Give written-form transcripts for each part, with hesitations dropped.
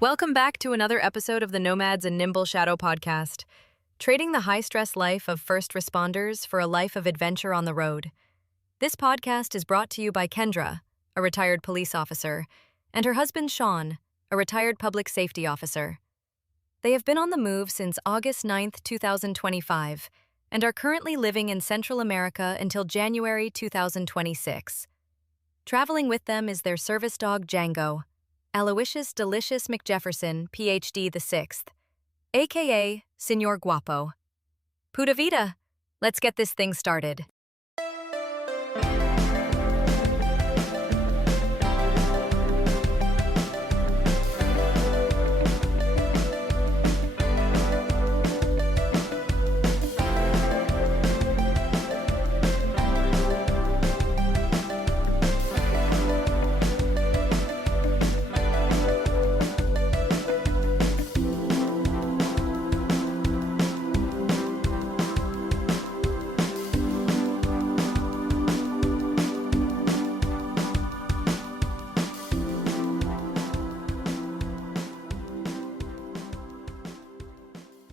Welcome back to another episode of the Nomads and Nimbleshadow podcast, trading the high-stress life of first responders for a life of adventure on the road. This podcast is brought to you by Kendra, a retired police officer, and her husband Sean, a retired public safety officer. They have been on the move since August 9th, 2025, and are currently living in Central America until January 2026. Traveling with them is their service dog Django, Aloysius Delicious McJefferson, Ph.D. the 6th, a.k.a. Señor Guapo. Puta vida, let's get this thing started.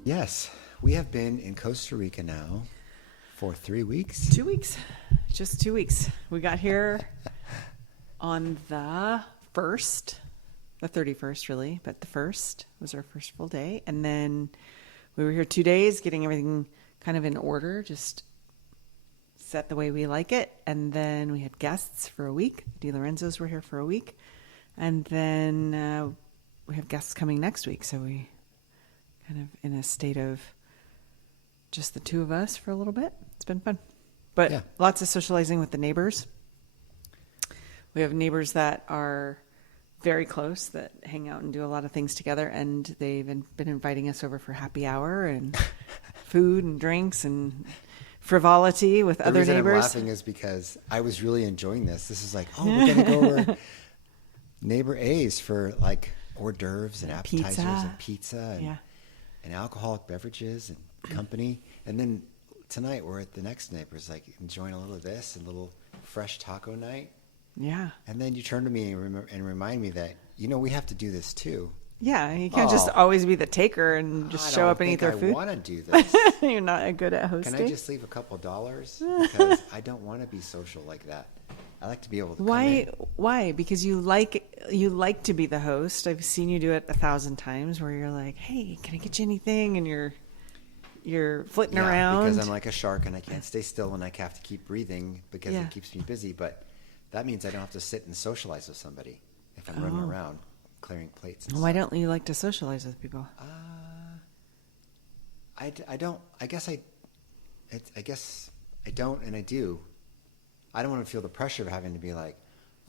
Yes, we have been in Costa Rica now for 3 weeks. 2 weeks. Just 2 weeks. We got here on the 1st, the 31st really, but the 1st was our first full day. And then we were here 2 days getting everything kind of in order, just set the way we like it. And then we had guests for a week. The DiLorenzos were here for a week. And then we have guests coming next week. So we kind of in a state of just the two of us for a little bit. It's been fun. But yeah, lots of socializing with the neighbors. We have neighbors that are very close that hang out and do a lot of things together. And they've been inviting us over for happy hour and food and drinks and frivolity with other neighbors. The reason I'm laughing is because I was really enjoying this. This is like, oh, we're going to go over neighbor A's for like hors d'oeuvres and appetizers and pizza and alcoholic beverages and company. And then tonight we're at the next neighbor's, like enjoying a little of this, a little fresh taco night. Yeah. And then you turn to me and remind me that, we have to do this too. Yeah. You can't just always be the taker and just show up and eat their food. I want to do this. You're not good at hosting. Can I just leave a couple dollars? Because I don't want to be social like that. I like to be able to come in. Why? Because you like to be the host. I've seen you do it 1,000 times where you're like, hey, can I get you anything? And you're flitting around. Because I'm like a shark and I can't stay still and I have to keep breathing because it keeps me busy. But that means I don't have to sit and socialize with somebody if I'm running around clearing plates. Why don't you like to socialize with people? I don't. I guess I don't, and I do. I don't want to feel the pressure of having to be like,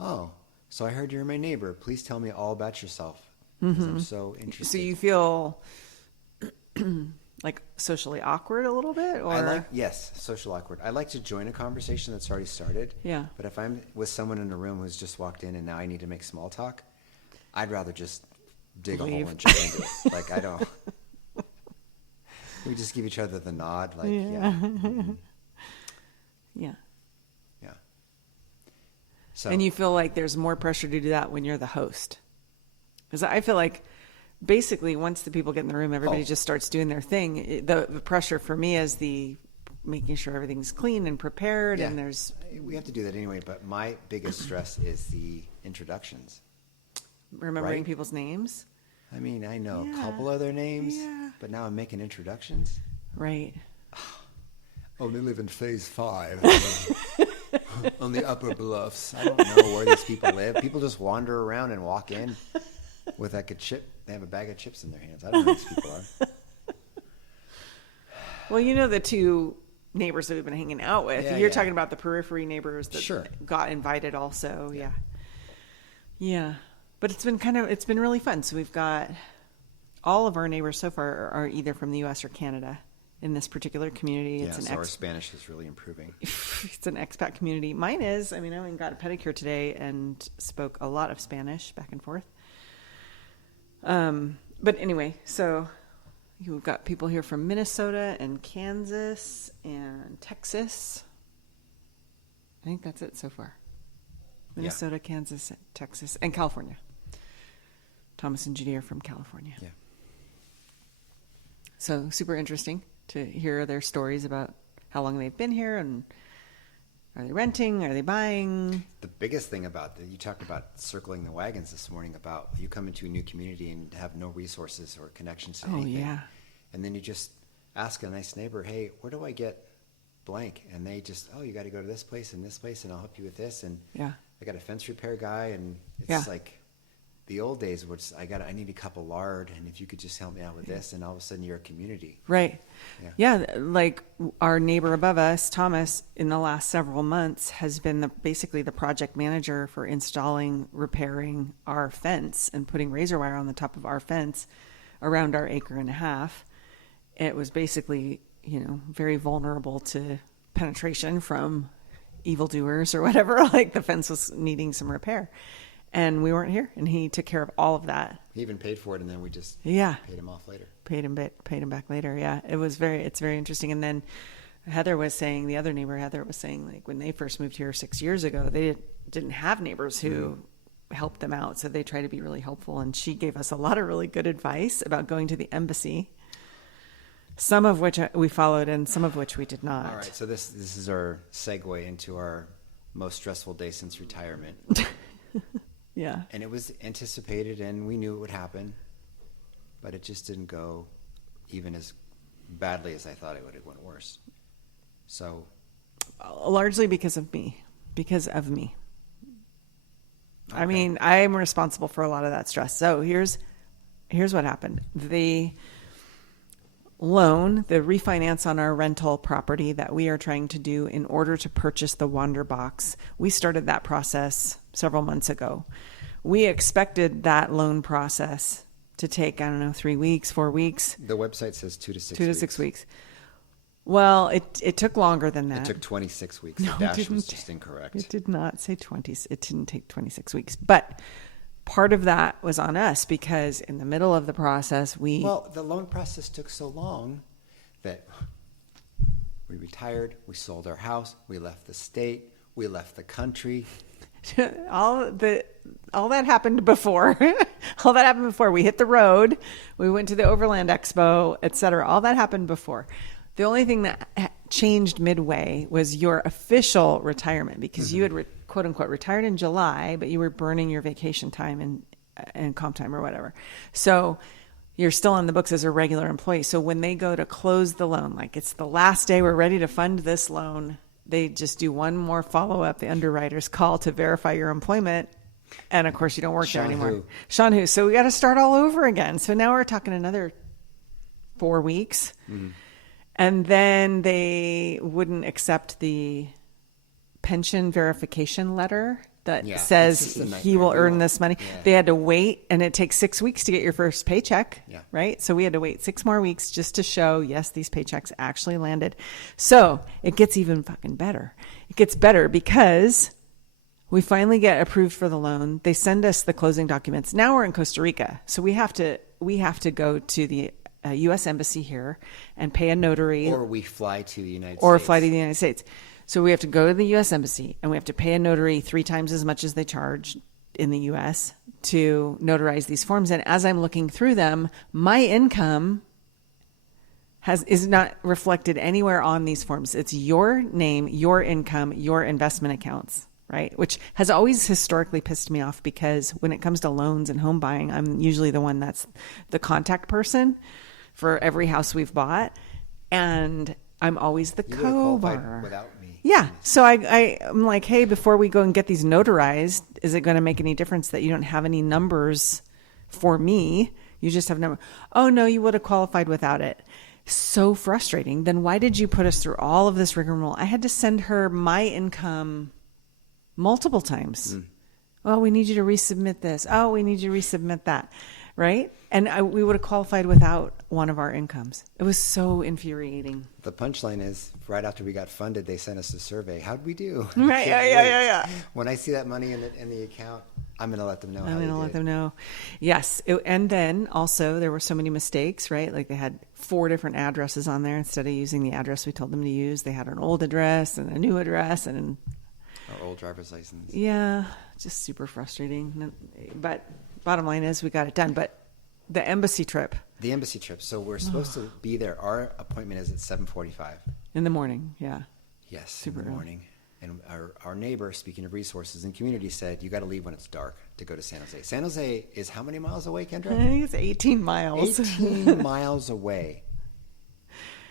oh, so I heard you're my neighbor. Please tell me all about yourself. Because I'm so interested. So you feel like socially awkward a little bit? Or? Yes, social awkward. I like to join a conversation that's already started. Yeah. But if I'm with someone in a room who's just walked in and now I need to make small talk, I'd rather just dig a hole and jump into it. Like, I don't. We just give each other the nod. Like, Yeah. So, and you feel like there's more pressure to do that when you're the host. Because I feel like basically once the people get in the room, everybody just starts doing their thing. The pressure for me is the making sure everything's clean and prepared. Yeah, and we have to do that anyway. But my biggest stress is the introductions. Remembering people's names. I mean, I know a couple of their names, but now I'm making introductions. Right. Oh, they live in phase 5. On the upper bluffs. I don't know where these people live. People just wander around and walk in with like a chip. They have a bag of chips in their hands. I don't know who these people are. Well, the two neighbors that we've been hanging out with. You're talking about the periphery neighbors that got invited also. Yeah. But it's been really fun. So we've got all of our neighbors so far are either from the U.S. or Canada. In this particular community, so our Spanish is really improving. It's an expat community. Mine is. I mean, I went and got a pedicure today and spoke a lot of Spanish back and forth. But anyway, so you've got people here from Minnesota and Kansas and Texas. I think that's it so far. Minnesota, Kansas, Texas, and California. Thomas and Judy are from California. Yeah. So super interesting to hear their stories about how long they've been here, and are they renting? Are they buying? The biggest thing about you talked about circling the wagons this morning, about you come into a new community and have no resources or connections to anything. Yeah. And then you just ask a nice neighbor, hey, where do I get blank? And they just, you got to go to this place, and I'll help you with this. And yeah, I got a fence repair guy, and it's like the old days, which I need a cup of lard, and if you could just help me out with this, and all of a sudden you're a community. Right. Yeah. Like our neighbor above us, Thomas, in the last several months has been basically the project manager for installing, repairing our fence and putting razor wire on the top of our fence around our 1.5 acres. It was basically, very vulnerable to penetration from evildoers or whatever. Like the fence was needing some repair. And we weren't here, and he took care of all of that. He even paid for it, and then we just paid him off later. Paid him back later. Yeah, it's very interesting. And then the other neighbor Heather was saying, like when they first moved here 6 years ago, they didn't have neighbors who helped them out, so they try to be really helpful. And she gave us a lot of really good advice about going to the embassy, some of which we followed, and some of which we did not. All right, so this is our segue into our most stressful day since retirement. Yeah. And it was anticipated, and we knew it would happen, but it just didn't go even as badly as I thought it would. It went worse. So, largely because of me. Okay. I mean, I'm responsible for a lot of that stress. So here's what happened. The loan, the refinance on our rental property that we are trying to do in order to purchase the Wander box, we started that process several months ago. We expected that loan process to take, 3 weeks, 4 weeks. The website says 2 to 6 weeks. 2 to 6 weeks. Well, it took longer than that. It took 26 weeks. No, the dash was just incorrect. It did not say 20. It didn't take 26 weeks. But part of that was on us because in the middle of the process, Well, the loan process took so long that we retired, we sold our house, we left the state, we left the country. all that happened before. All that happened before we hit the road. We went to the Overland Expo, etc. All that happened before. The only thing that changed midway was your official retirement, because you had quote unquote retired in July, but you were burning your vacation time and comp time or whatever. So you're still on the books as a regular employee. So when they go to close the loan, like it's the last day, we're ready to fund this loan, they just do one more follow-up, the underwriters call to verify your employment. And of course, you don't work there anymore. Sean who? So we got to start all over again. So now we're talking another 4 weeks. Mm-hmm. And then they wouldn't accept the pension verification letter that says he will earn this money. Yeah. They had to wait, and it takes 6 weeks to get your first paycheck, right? So we had to wait 6 more weeks just to show, yes, these paychecks actually landed. So it gets even fucking better. It gets better because we finally get approved for the loan. They send us the closing documents. Now we're in Costa Rica, so we have to go to the U.S. Embassy here and pay a notary. Or we fly to the United States. Or fly to the United States. So we have to go to the U.S. Embassy, and we have to pay a notary 3 times as much as they charge in the U.S. to notarize these forms. And as I'm looking through them, my income is not reflected anywhere on these forms. It's your name, your income, your investment accounts, right? Which has always historically pissed me off, because when it comes to loans and home buying, I'm usually the one that's the contact person for every house we've bought. And I'm always the co-borrower. Without me. Yeah. So I'm like, hey, before we go and get these notarized, is it going to make any difference that you don't have any numbers for me? You just have number. Oh, no, you would have qualified without it. So frustrating. Then why did you put us through all of this rigmarole? I had to send her my income multiple times. Oh, we need you to resubmit this. Oh, we need you to resubmit that. Right? And we would have qualified without one of our incomes. It was so infuriating. The punchline is, right after we got funded, they sent us a survey. How'd we do? Right. Yeah. When I see that money in the account, I'm going to let them know. I'm going to let them know. Yes. And then also there were so many mistakes, right? Like they had 4 different addresses on there instead of using the address we told them to use. They had an old address and a new address and our old driver's license. Yeah. Just super frustrating. But bottom line is we got it done. But the embassy trip. So we're supposed to be there. Our appointment is at 7:45 in the morning. Yeah. Yes, super in the morning. And our neighbor, speaking of resources and community, said you got to leave when it's dark to go to San Jose. San Jose is how many miles away, Kendra? I think it's 18 miles. 18 miles away.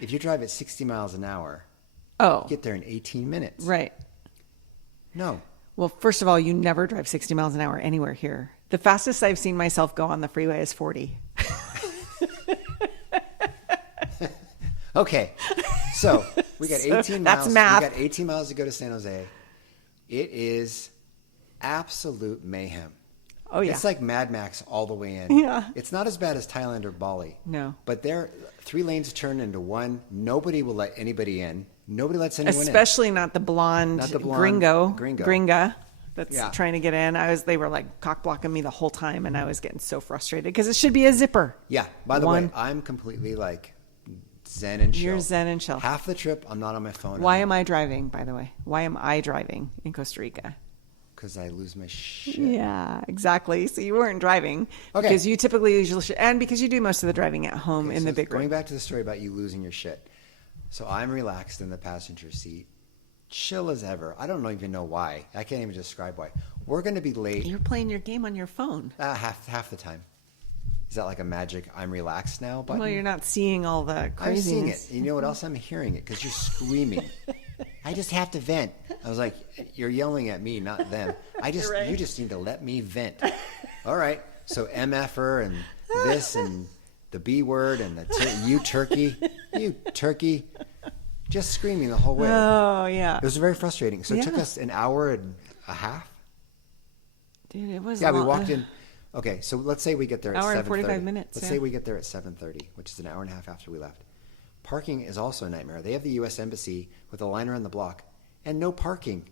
If you drive at 60 miles an hour, you get there in 18 minutes. Right. No. Well, first of all, you never drive 60 miles an hour anywhere here. The fastest I've seen myself go on the freeway is 40. Okay. So we got 18 miles. That's math. We got 18 miles to go to San Jose. It is absolute mayhem. Oh, yeah. It's like Mad Max all the way in. Yeah. It's not as bad as Thailand or Bali. No. But there, 3 lanes turn into one. Nobody will let anybody in. Nobody lets anyone Especially not the blonde gringa that's trying to get in. They were like cock blocking me the whole time, and I was getting so frustrated because it should be a zipper. Yeah. By the way, I'm completely like zen and chill. You're zen and chill. Half the trip, I'm not on my phone. Why am I driving, by the way? Why am I driving in Costa Rica? Because I lose my shit. Yeah, exactly. So you weren't driving. Okay. Because you typically usually, and because you do most of the driving at home in the big room. Going back to the story about you losing your shit. So I'm relaxed in the passenger seat, chill as ever. I don't even know why. I can't even describe why. We're going to be late. You're playing your game on your phone. Half the time. Is that like a magic I'm relaxed now button? Well, you're not seeing all the craziness. I'm seeing it. You know what else? I'm hearing it because you're screaming. I just have to vent. I was like, you're yelling at me, not them. Right. You just need to let me vent. All right. So MFer and this and the B word and you turkey, just screaming the whole way. Oh, yeah. It was very frustrating. So it took us an hour and a half. Dude, it was we walked in. Okay, so let's say we get there at 7:30. Hour and 45 minutes. Let's say we get there at 7:30, which is an hour and a half after we left. Parking is also a nightmare. They have the U.S. Embassy with a line around the block and no parking.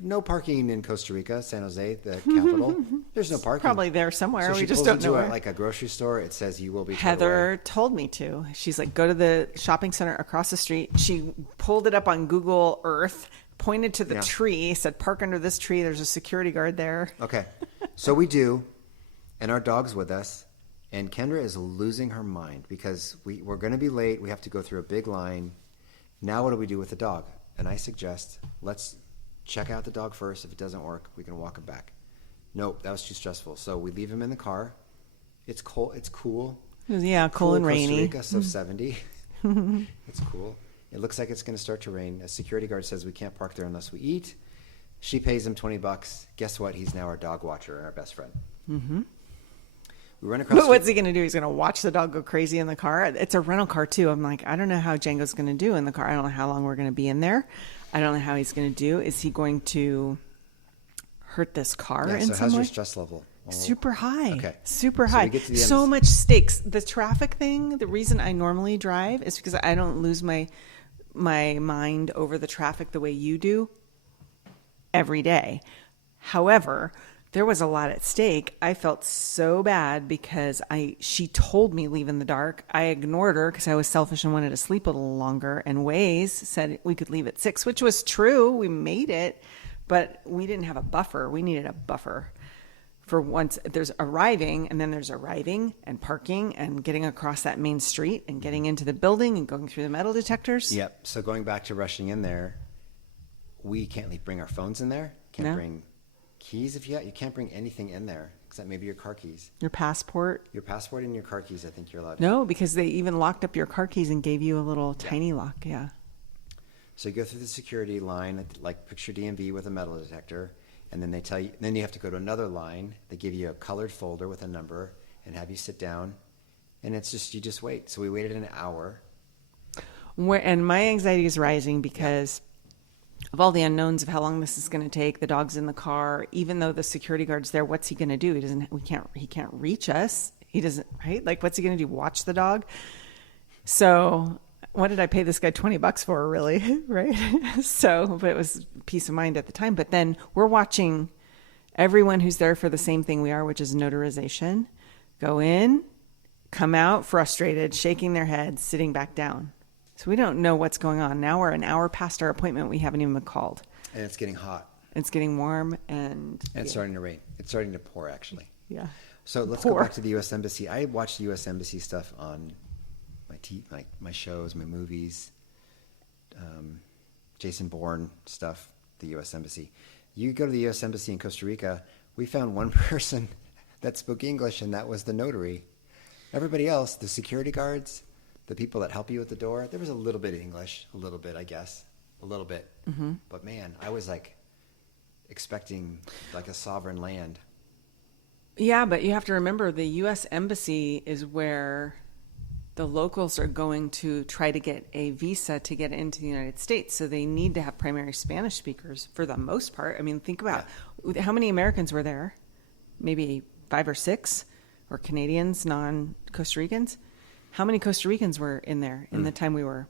No parking in Costa Rica, San Jose, the capital. There's no parking. Probably there somewhere. So we just don't know where. Like a grocery store. It says you will be. Heather told me to. She's like, go to the shopping center across the street. She pulled it up on Google Earth, pointed to the tree, said, park under this tree. There's a security guard there. Okay. So we do, and our dog's with us, and Kendra is losing her mind because we're going to be late. We have to go through a big line. Now what do we do with the dog? And I suggest, let's check out the dog first. If it doesn't work, we can walk him back. Nope, that was too stressful. So we leave him in the car. It's cold. It's cool. Yeah, cool and rainy. Costa Rica, so 70. It's cool. It looks like it's going to start to rain. A security guard says we can't park there unless we eat. She pays him $20. Guess what? He's now our dog watcher and our best friend. Mm-hmm. We run across. What's he going to do? He's going to watch the dog go crazy in the car. It's a rental car too. I'm like, I don't know how Django's going to do in the car. I don't know how long we're going to be in there. I don't know how he's going to do. Is he going to hurt this car in some way? So how's your stress level? Super high. Okay. Super high. So much stakes. The traffic thing, the reason I normally drive is because I don't lose my mind over the traffic the way you do every day. However, there was a lot at stake. I felt so bad because she told me leave in the dark. I ignored her because I was selfish and wanted to sleep a little longer. And Waze said we could leave at 6, which was true. We made it, but we didn't have a buffer. We needed a buffer for once. There's arriving, and then there's arriving and parking and getting across that main street and getting into the building and going through the metal detectors. Yep. So going back to rushing in there, we can't bring our phones in there. Can't bring keys if you can't bring anything in there except maybe your car keys. Your passport and your car keys. I think you're allowed. No, because they even locked up your car keys and gave you a little tiny lock. Yeah. So you go through the security line, like picture DMV with a metal detector, and then they tell you. Then you have to go to another line. They give you a colored folder with a number and have you sit down, and it's just you just wait. So we waited an hour. And my anxiety is rising because of all the unknowns of how long this is going to take. The dog's in the car. Even though the security guard's there, what's he going to do? He can't reach us. He doesn't, right? Like, what's he going to do? Watch the dog? So what did I pay this guy $20 for, really? Right? So, but it was peace of mind at the time. But then we're watching everyone who's there for the same thing we are, which is notarization, go in, come out frustrated, shaking their heads, sitting back down. So we don't know what's going on. Now we're an hour past our appointment. We haven't even been called. And it's getting hot. It's getting warm and it's starting to rain. It's starting to pour, actually. Yeah. So let's go back to the U.S. Embassy. I watched the U.S. Embassy stuff on my shows, my movies, Jason Bourne stuff, the U.S. Embassy. You go to the U.S. Embassy in Costa Rica, we found one person that spoke English, and that was the notary. Everybody else, the security guards, the people that help you at the door, there was a little bit of English, a little bit, I guess, a little bit. Mm-hmm. But man, I was like expecting like a sovereign land. Yeah, but you have to remember the U.S. Embassy is where the locals are going to try to get a visa to get into the United States. So they need to have primary Spanish speakers for the most part. I mean, think about how many Americans were there? Maybe 5 or 6, or Canadians, non-Costa Ricans. How many Costa Ricans were in there in the time we were?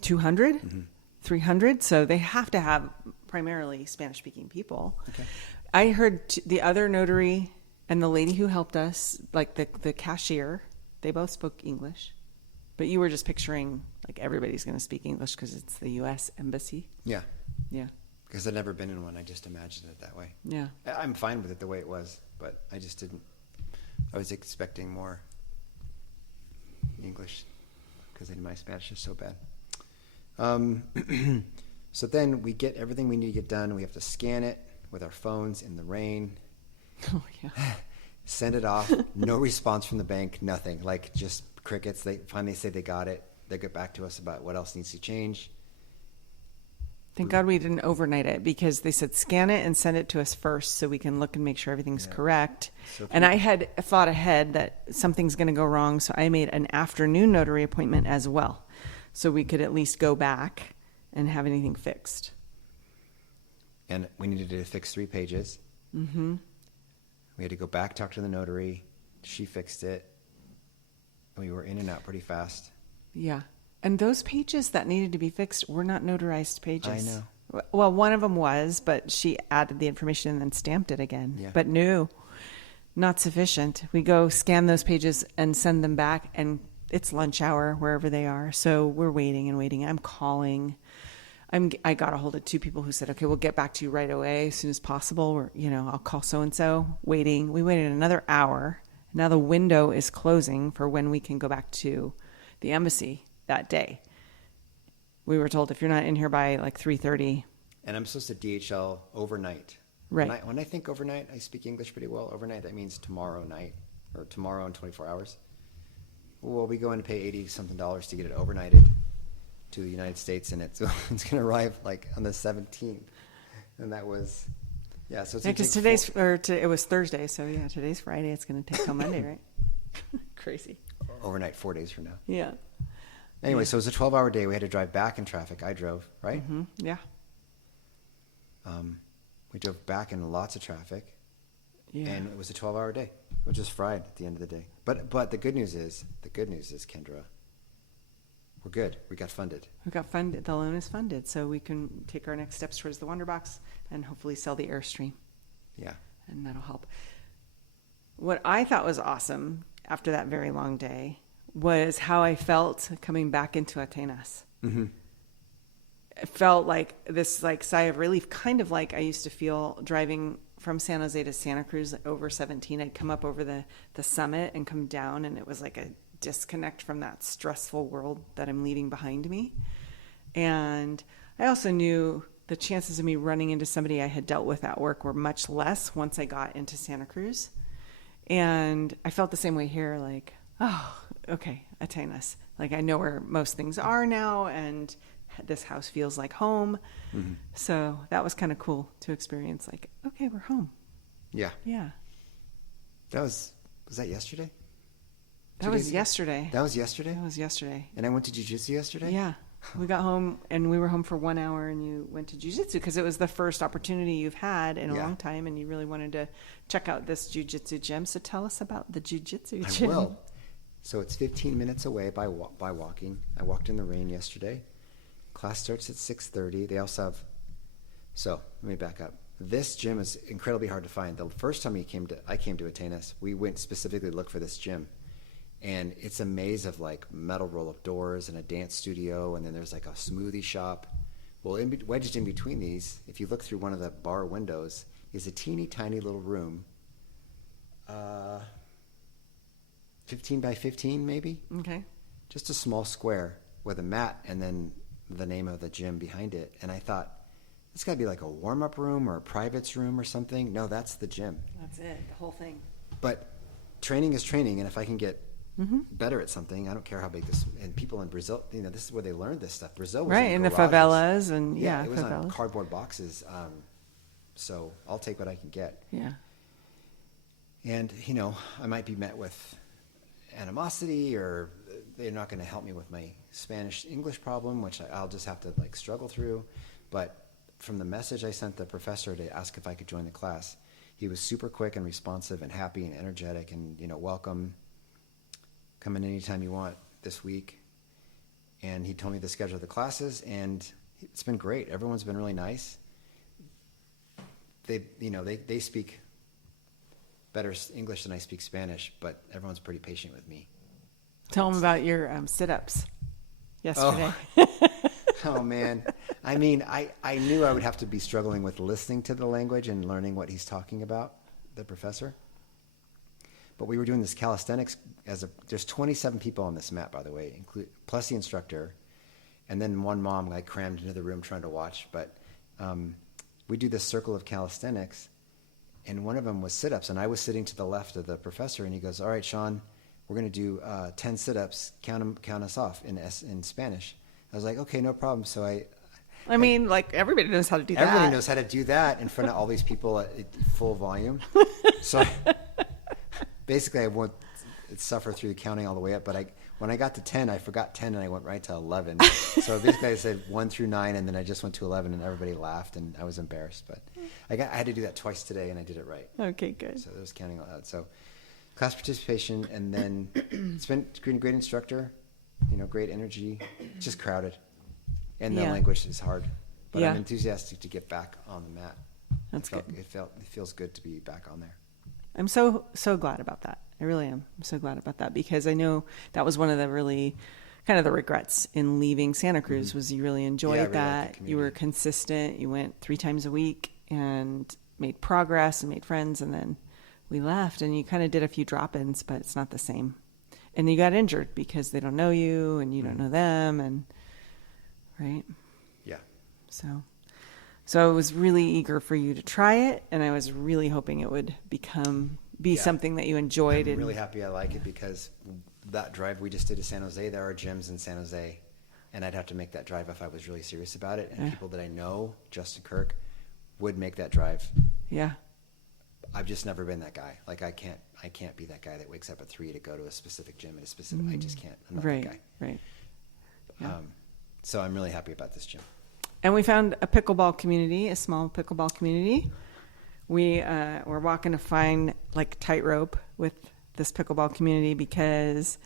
200? 300? So they have to have primarily Spanish-speaking people. Okay. I heard the other notary and the lady who helped us, like the cashier, they both spoke English. But you were just picturing like everybody's going to speak English because it's the U.S. Embassy. Yeah. Yeah. Because I've never been in one. I just imagined it that way. Yeah. I'm fine with it the way it was, but I just didn't. I was expecting more English because my Spanish is so bad. So then we get everything we need to get done. We have to scan it with our phones in the rain. Oh, yeah. Send it off. No response from the bank. Nothing. Like just crickets. They finally say they got it. They get back to us about what else needs to change. Thank God we didn't overnight it because they said scan it and send it to us first so we can look and make sure everything's correct. So and I had thought ahead that something's going to go wrong, so I made an afternoon notary appointment as well so we could at least go back and have anything fixed. And we needed to fix 3 pages. Mm-hmm. We had to go back, talk to the notary. She fixed it. We were in and out pretty fast. Yeah. And those pages that needed to be fixed were not notarized pages. I know. Well, one of them was, but she added the information and then stamped it again. Yeah. But no, not sufficient. We go scan those pages and send them back, and it's lunch hour wherever they are. So we're waiting and waiting. I'm calling. I got a hold of 2 people who said, okay, we'll get back to you right away as soon as possible. Or, I'll call so-and-so. Waiting. We waited another hour. Now the window is closing for when we can go back to the embassy that day. We were told if you're not in here by like 3:30. And I'm supposed to DHL overnight. Right. When I think overnight, I speak English pretty well. Overnight, that means tomorrow night or tomorrow in 24 hours. We'll be going to pay $80-something to get it overnighted to the United States, and it's going to arrive like on the 17th. And that was, yeah. So it's because it was Thursday, so yeah, today's Friday. It's going to take till Monday, right? Crazy. Overnight, 4 days from now. Yeah. Anyway, so it was a 12-hour day. We had to drive back in traffic. I drove, right? Mm-hmm. Yeah. We drove back in lots of traffic. Yeah. And it was a 12-hour day. We were just fried at the end of the day. But the good news is, Kendra, we're good. We got funded. We got funded. The loan is funded, so we can take our next steps towards the Wonder Box and hopefully sell the Airstream. Yeah. And that'll help. What I thought was awesome after that very long day was how I felt coming back into Atenas. Mm-hmm. It felt like this sigh of relief, kind of like I used to feel driving from San Jose to Santa Cruz over 17. I'd come up over the summit and come down, and it was like a disconnect from that stressful world that I'm leaving behind me. And I also knew the chances of me running into somebody I had dealt with at work were much less once I got into Santa Cruz. And I felt the same way here, like, oh, okay, Atenas. Like I know where most things are now, and this house feels like home. Mm-hmm. So that was kind of cool to experience. Like, okay, we're home. Yeah. Yeah. Was that yesterday? That was yesterday. That was yesterday? That was yesterday. And I went to jiu-jitsu yesterday? Yeah. We got home and we were home for 1 hour, and you went to jiu-jitsu because it was the first opportunity you've had in a long time, and you really wanted to check out this jiu-jitsu gym. So tell us about the jiu-jitsu gym. I will. So it's 15 minutes away by walking. I walked in the rain yesterday. Class starts at 6:30. They also have... So let me back up. This gym is incredibly hard to find. The first time I came to Atenas, we went specifically to look for this gym. And it's a maze of like metal roll-up doors and a dance studio, and then there's like a smoothie shop. Well, wedged in between these, if you look through one of the bar windows, is a teeny tiny little room 15 by 15 maybe. Okay. Just a small square with a mat and then the name of the gym behind it. And I thought, it's got to be like a warm-up room or a privates room or something. No, that's the gym. That's it, the whole thing. But training is training, and if I can get better at something, I don't care how big this. And people in Brazil, this is where they learned this stuff. Brazil was right in the favelas, and it was favelas. on cardboard boxes. So I'll take what I can get. Yeah. And I might be met with animosity, or they're not going to help me with my Spanish-English problem, which I'll just have to struggle through. But from the message I sent the professor to ask if I could join the class, he was super quick and responsive and happy and energetic and, welcome. Come in anytime you want this week. And he told me the schedule of the classes, and it's been great. Everyone's been really nice. They speak better English than I speak Spanish, but everyone's pretty patient with me. Tell them about your sit-ups yesterday. Oh man. I mean, I knew I would have to be struggling with listening to the language and learning what he's talking about, the professor. But we were doing this calisthenics there's 27 people on this mat, by the way, plus the instructor, and then one mom crammed into the room trying to watch. But we do this circle of calisthenics, and one of them was sit-ups, and I was sitting to the left of the professor, and he goes, "All right, Sean, we're going to do 10 sit-ups. Count us off in Spanish." I was like, "Okay, no problem." So everybody knows how to do that. Everybody knows how to do that in front of all these people at full volume. So basically, I won't suffer through the counting all the way up. But when I got to 10, I forgot 10, and I went right to 11. So basically, I said 1 through 9, and then I just went to 11, and everybody laughed, and I was embarrassed. But I had to do that twice today, and I did it right. Okay, good. So I was counting all that. So class participation, and then it's been great instructor, great energy. It's just crowded. And the language is hard, but I'm enthusiastic to get back on the mat. That's good. It feels good to be back on there. I'm so glad about that. I really am. I'm so glad about that, because I know that was one of the really kind of the regrets in leaving Santa Cruz was you really enjoyed that. You were consistent. You went 3 times a week and made progress and made friends, and then we left, and you kind of did a few drop-ins, but it's not the same. And you got injured because they don't know you and you don't know them, and right? Yeah. So I was really eager for you to try it, and I was really hoping it would be something that you enjoyed. I'm really happy I like it, because that drive we just did to San Jose, there are gyms in San Jose, and I'd have to make that drive if I was really serious about it. And people that I know, Justin Kirk, would make that drive. Yeah. I've just never been that guy. I can't be that guy that wakes up at 3 to go to a specific gym at a specific. I just can't. I'm not that guy. Right. Yeah. So I'm really happy about this gym. And we found a pickleball community, a small pickleball community. We were walking to find tightrope with this pickleball community, because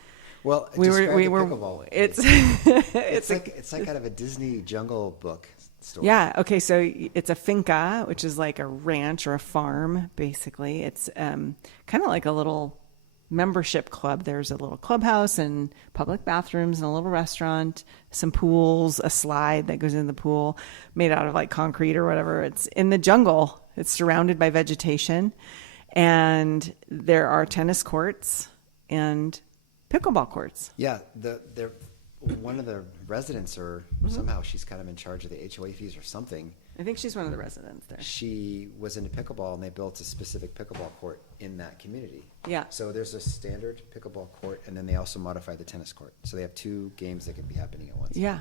we were pickleball. It's like kind of a Disney Jungle Book story. Yeah. Okay. So it's a finca, which is like a ranch or a farm, basically. It's kind of like a little membership club. There's a little clubhouse and public bathrooms and a little restaurant, some pools, a slide that goes in the pool made out of concrete or whatever. It's in the jungle. It's surrounded by vegetation, and there are tennis courts and pickleball courts. Yeah. One of the residents, or somehow she's kind of in charge of the HOA fees or something. I think she's one of the residents there. She was into pickleball, and they built a specific pickleball court in that community. Yeah. So there's a standard pickleball court, and then they also modify the tennis court. So they have 2 games that can be happening at once. Yeah.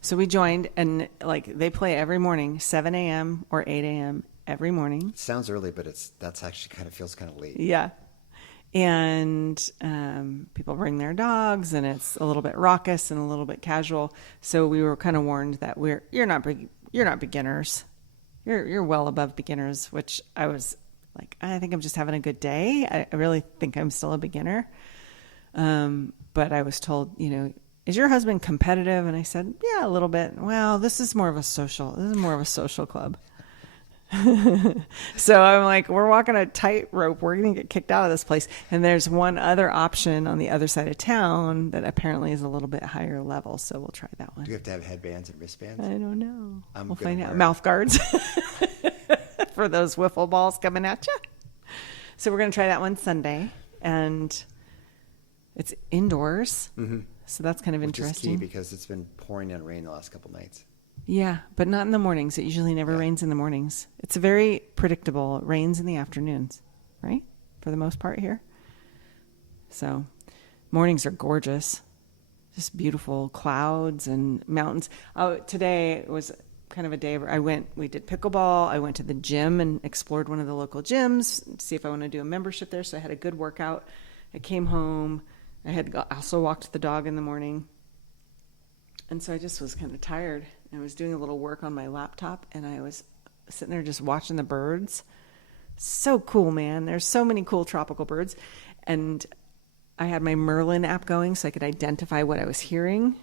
So we joined, and they play every morning, 7 a.m. or 8 a.m. every morning. It sounds early, but that's actually feels kind of late. Yeah. And people bring their dogs, and it's a little bit raucous and a little bit casual. So we were kind of warned that you're not beginners. You're well above beginners, which I was like, I think I'm just having a good day. I really think I'm still a beginner. But I was told, is your husband competitive? And I said, yeah, a little bit. Well, this is more of a social club. So I'm like, we're walking a tightrope. We're going to get kicked out of this place. And there's one other option on the other side of town that apparently is a little bit higher level. So we'll try that one. Do you have to have headbands and wristbands? I don't know. We'll find out. Wear Mouth guards for those wiffle balls coming at you. So we're going to try that one Sunday, and it's indoors. Mm-hmm. So that's kind of interesting. Which is key because it's been pouring down rain the last couple nights. Yeah, but not in the mornings. It usually never rains in the mornings. It's very predictable. It rains in the afternoons, right? For the most part here. So mornings are gorgeous. Just beautiful clouds and mountains. Oh, today was kind of a day where we did pickleball. I went to the gym and explored one of the local gyms to see if I want to do a membership there. So I had a good workout. I came home. I had also walked the dog in the morning. And so I just was kind of tired. I was doing a little work on my laptop, and I was sitting there just watching the birds. So cool, man. There's so many cool tropical birds. And I had my Merlin app going so I could identify what I was hearing.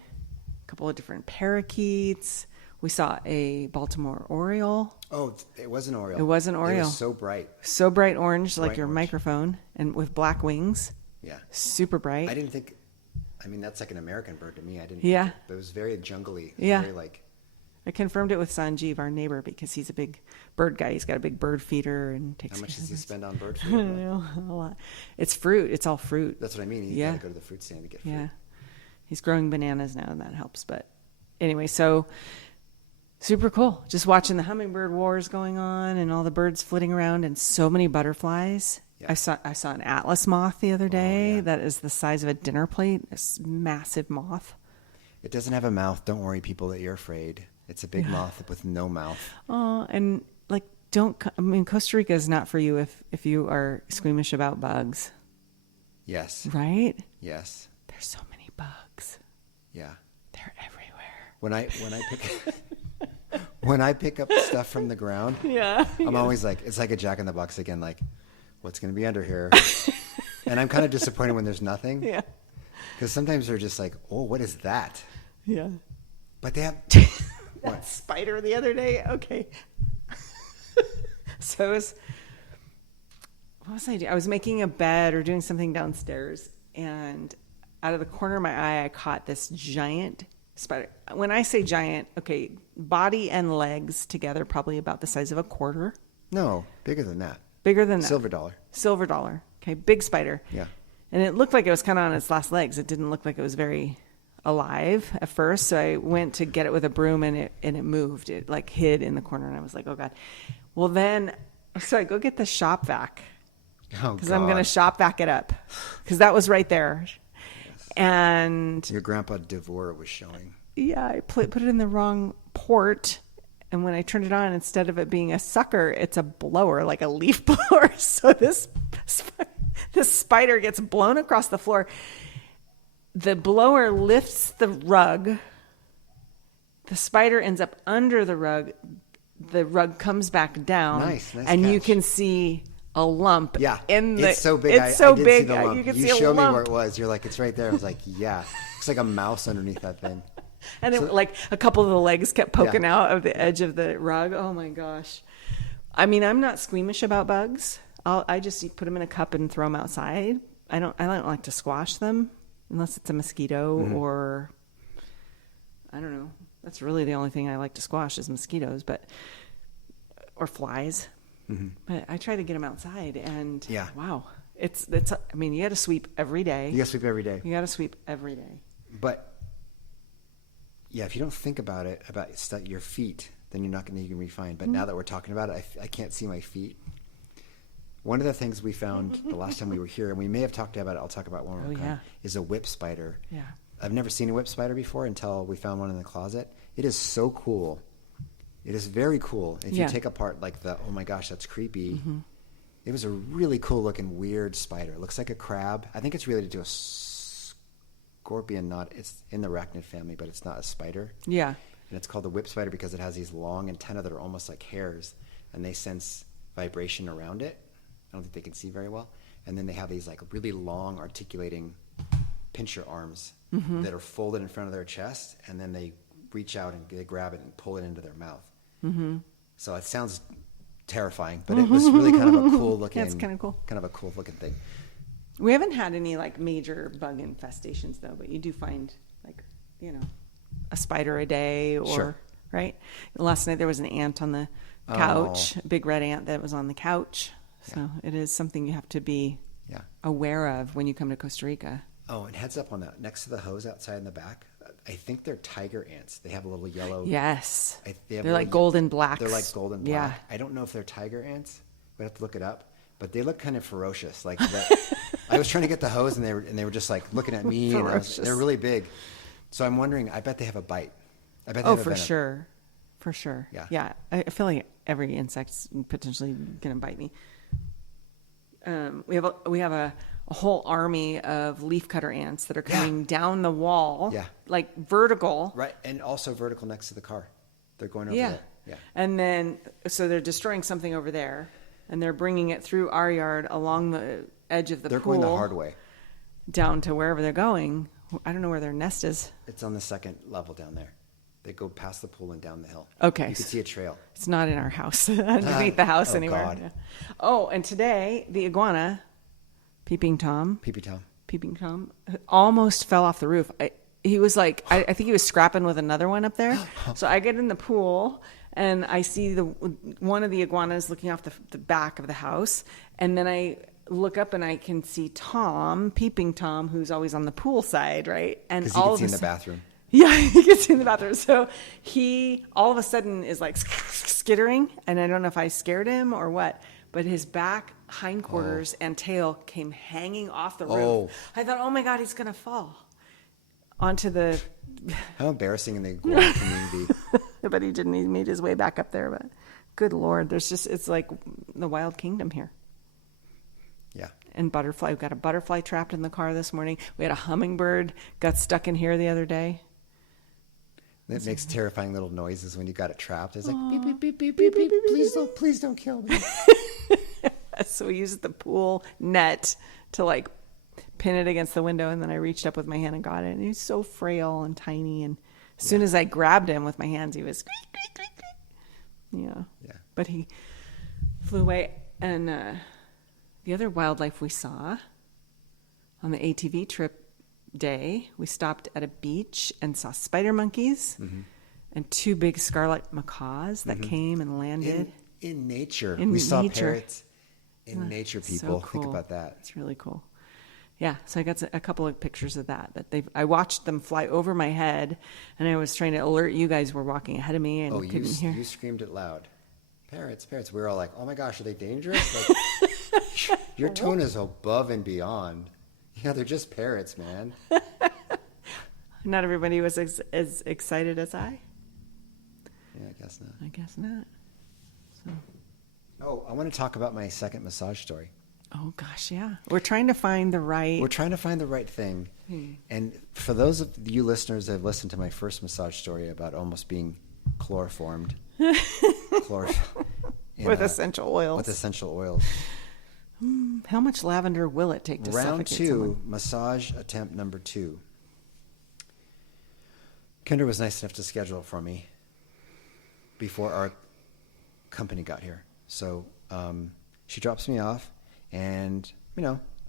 A couple of different parakeets. We saw a Baltimore Oriole. Oh, it was an Oriole. It was an Oriole. It was so bright. So bright orange, like your orange. Microphone, and with black wings. Yeah. Super bright. I didn't think, that's like an American bird to me. I didn't Yeah. think it was very jungly. Yeah. Very like... I confirmed it with Sanjeev, our neighbor, because he's a big bird guy. He's got a big bird feeder and takes. How much does he spend on bird I food? don't know, a lot. It's fruit. It's all fruit. That's what I mean. You got to go to the fruit stand to get fruit. Yeah. He's growing bananas now, and that helps. But anyway, so super cool. Just watching the hummingbird wars going on and all the birds flitting around and so many butterflies. Yeah. I saw an atlas moth the other day that is the size of a dinner plate. This massive moth. It doesn't have a mouth. Don't worry, people, that you're afraid. It's a big moth with no mouth. Oh, and like, Costa Rica is not for you if you are squeamish about bugs. Yes. Right? Yes. There's so many bugs. Yeah. They're everywhere. When I pick up stuff from the ground, I'm always like, it's like a Jack in the Box again, like, what's going to be under here? And I'm kind of disappointed when there's nothing. Yeah. Because sometimes they're just like, oh, what is that? Yeah. But they have... That spider the other day. Okay. So what was I doing? I was making a bed or doing something downstairs, and out of the corner of my eye, I caught this giant spider. When I say giant, okay, body and legs together, probably about the size of a quarter. No, bigger than that. Bigger than that. Silver dollar. Okay, big spider. Yeah. And it looked like it was kind of on its last legs. It didn't look like it was very alive at first, so I went to get it with a broom, and it moved. It like hid in the corner, and I was like, oh God. Well, then, so I go get the shop vac because I'm going to shop vac it up because that was right there. Yes. And your grandpa DeVore was showing. Yeah, I put it in the wrong port, and when I turned it on, instead of it being a sucker, it's a blower, like a leaf blower. So this spider gets blown across the floor. The blower lifts the rug. The spider ends up under the rug. The rug comes back down. Nice and catch. You can see a lump. Yeah, in the. It's so big. It's so big. See the lump. You can you see a showed lump. me where it was. You're like, it's right there. I was like, yeah, it's like a mouse underneath that thing. And then, like, a couple of the legs kept poking out of the edge of the rug. Oh my gosh! I mean, I'm not squeamish about bugs. I just put them in a cup and throw them outside. I don't like to squash them. Unless it's a mosquito or, I don't know. That's really the only thing I like to squash is mosquitoes, or flies. Mm-hmm. But I try to get them outside, and wow, it's. I mean, you got to sweep every day. You got to sweep every day. But yeah, if you don't think about it, about your feet, then you're not going to even refine. But now that we're talking about it, I can't see my feet. One of the things we found the last time we were here, and we may have talked about it, I'll talk about one more time, is a whip spider. Yeah. I've never seen a whip spider before until we found one in the closet. It is so cool. It is very cool. If you take apart like oh my gosh, that's creepy. Mm-hmm. It was a really cool looking weird spider. It looks like a crab. I think it's related to a scorpion, it's in the arachnid family, but it's not a spider. Yeah. And it's called the whip spider because it has these long antennae that are almost like hairs, and they sense vibration around it. I don't think they can see very well. And then they have these like really long articulating pincher arms that are folded in front of their chest, and then they reach out and they grab it and pull it into their mouth. Mm-hmm. So it sounds terrifying, but it was really kind of a cool looking. Yeah, it's kind of cool. Kind of a cool looking thing. We haven't had any like major bug infestations though, but you do find like, a spider a day or right. Last night there was an ant on the couch, a big red ant that was on the couch. So it is something you have to be aware of when you come to Costa Rica. Oh, and heads up on that. Next to the hose outside in the back, I think they're tiger ants. They have a little yellow. Yes. They're like golden blacks. They're like golden black. Yeah. I don't know if they're tiger ants. We have to look it up. But they look kind of ferocious. Like that. I was trying to get the hose, and they were just like looking at me. And they're really big. So I'm wondering. I bet they have a bite. I bet. They have a for venom. sure, for sure. Yeah. Yeah. I feel like every insect's potentially gonna bite me. We have a whole army of leafcutter ants that are coming down the wall. Yeah. Like vertical. Right, and also vertical next to the car. They're going over there. Yeah. And then so they're destroying something over there. And they're bringing it through our yard along the edge of the pool. They're going the hard way. Down to wherever they're going. I don't know where their nest is. It's on the second level down there. They go past the pool and down the hill. Okay. You can see a trail. It's not in our house, underneath the house anywhere. God. Yeah. Oh, and today, the iguana, Peeping Tom, almost fell off the roof. He was like, I think he was scrapping with another one up there. So I get in the pool, and I see one of the iguanas looking off the back of the house. And then I look up, and I can see Peeping Tom, who's always on the pool side, right? And because he can see in the bathroom. Yeah, he can see in the bathroom. So he all of a sudden is like skittering, and I don't know if I scared him or what, but his back, hindquarters, and tail came hanging off the roof. I thought, oh my God, he's going to fall onto the... How embarrassing in the iguana community. But he didn't. He made his way back up there. But good Lord, it's like the wild kingdom here. Yeah. And butterfly. We got a butterfly trapped in the car this morning. We had a hummingbird got stuck in here the other day. It makes terrifying little noises when you got it trapped. It's like beep beep beep beep beep beep. Please don't kill me. So we used the pool net to like pin it against the window, and then I reached up with my hand and got it. And he was so frail and tiny. And as soon as I grabbed him with my hands, he was squeak, squeak, squeak. Yeah. But he flew away. And the other wildlife we saw on the ATV trip day, we stopped at a beach and saw spider monkeys and two big scarlet macaws that came and landed. In nature. We saw parrots in nature, people. So cool. Think about that. It's really cool. Yeah, so I got a couple of pictures of that I watched them fly over my head, and I was trying to alert you guys were walking ahead of me and couldn't hear. You screamed it loud. Parrots. We were all like, oh my gosh, are they dangerous? Like, your tone is above and beyond. Yeah, they're just parrots, man. Not everybody was as excited as I. Yeah, I guess not. I guess not. So. Oh, I want to talk about my second massage story. Oh gosh, yeah. We're trying to find the right thing. And for those of you listeners that have listened to my first massage story about almost being chloroformed, with essential oils. How much lavender will it take to Round suffocate 2, someone? massage attempt number 2. Kendra was nice enough to schedule it for me before our company got here. So she drops me off, and,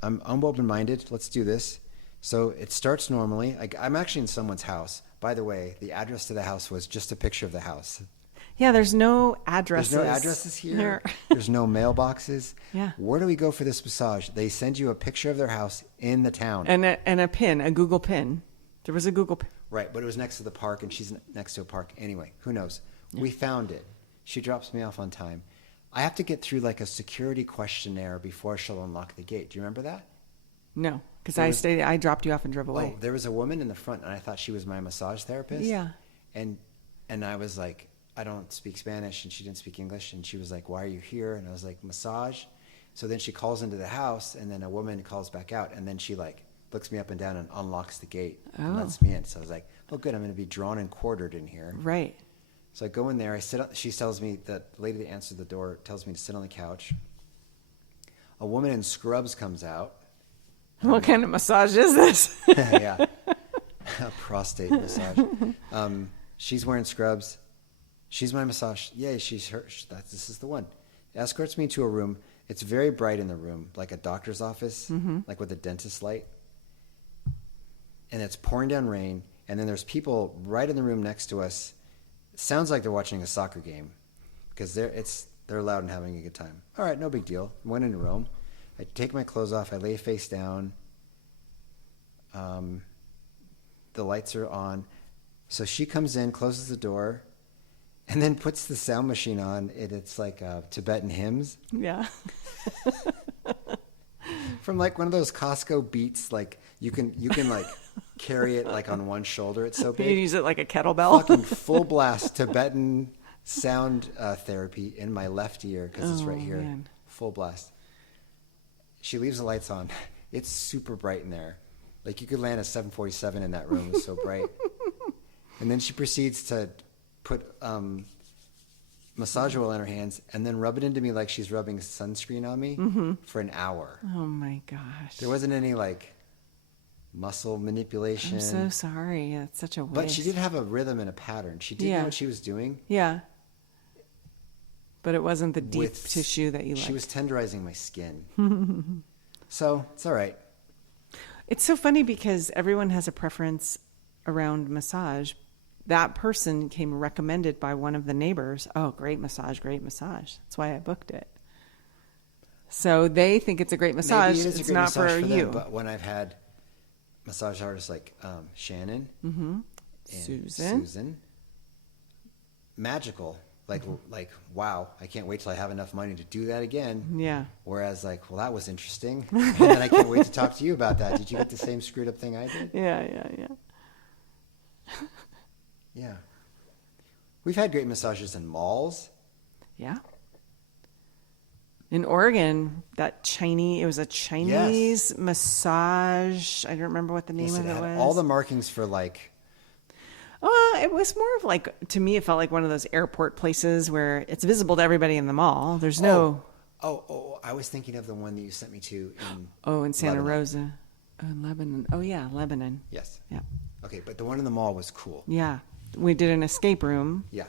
I'm open-minded. Let's do this. So it starts normally. I'm actually in someone's house. By the way, the address to the house was just a picture of the house. Yeah, there's no addresses. There's no addresses here. There's no mailboxes. Yeah. Where do we go for this massage? They send you a picture of their house in the town. And a pin, a Google pin. There was a Google pin. Right, but it was next to the park, and she's next to a park. Anyway, who knows? Yeah. We found it. She drops me off on time. I have to get through like a security questionnaire before she'll unlock the gate. Do you remember that? No, because I dropped you off and drove away. Oh, there was a woman in the front, and I thought she was my massage therapist. Yeah. And I was like, I don't speak Spanish, and she didn't speak English, and she was like, why are you here? And I was like, massage. So then she calls into the house, and then a woman calls back out, and then she like looks me up and down and unlocks the gate and lets me in. So I was like, oh, good, I'm going to be drawn and quartered in here. Right. So I go in there. She tells me, the lady that answered the door tells me to sit on the couch. A woman in scrubs comes out. What kind of massage is this? Yeah, a prostate massage. She's wearing scrubs. She's my massage. Yay, she's her. This is the one. Escorts me to a room. It's very bright in the room, like a doctor's office, like with a dentist light. And it's pouring down rain. And then there's people right in the room next to us. It sounds like they're watching a soccer game because They're loud and having a good time. All right, no big deal. Went into Rome. I take my clothes off. I lay face down. The lights are on. So she comes in, closes the door, and then puts the sound machine on. It's like Tibetan hymns. Yeah. From like one of those Costco Beats, like you can like carry it like on one shoulder. It's so big. You use it like a kettlebell. Fucking full blast Tibetan sound therapy in my left ear because it's right here. Man. Full blast. She leaves the lights on. It's super bright in there. Like you could land a 747 in that room. It's so bright. And then she proceeds to put massage oil in her hands and then rub it into me like she's rubbing sunscreen on me for an hour. Oh my gosh. There wasn't any like muscle manipulation. I'm so sorry. It's such a waste. But she did have a rhythm and a pattern. She did know what she was doing. Yeah. But it wasn't the deep tissue that you liked. She was tenderizing my skin. So it's all right. It's so funny because everyone has a preference around massage. That person came recommended by one of the neighbors. Oh, great massage, great massage. That's why I booked it. So they think it's a great massage. Maybe it is it's a great not massage for them, you. but when I've had massage artists like Shannon and Susan, magical. Like, wow, I can't wait till I have enough money to do that again. Yeah. Whereas like, well, that was interesting. And then I can't wait to talk to you about that. Did you get the same screwed up thing I did? Yeah. Yeah. We've had great massages in malls. Yeah. In Oregon, it was a Chinese massage. I don't remember what the name of it was. All the markings for like... It was more of like, to me, it felt like one of those airport places where it's visible to everybody in the mall. There's no... Oh, I was thinking of the one that you sent me to in Santa Lebanon. Rosa. Oh, in Lebanon. Oh, yeah, Lebanon. Yes. Yeah. Okay, but the one in the mall was cool. Yeah. We did an escape room. Yeah.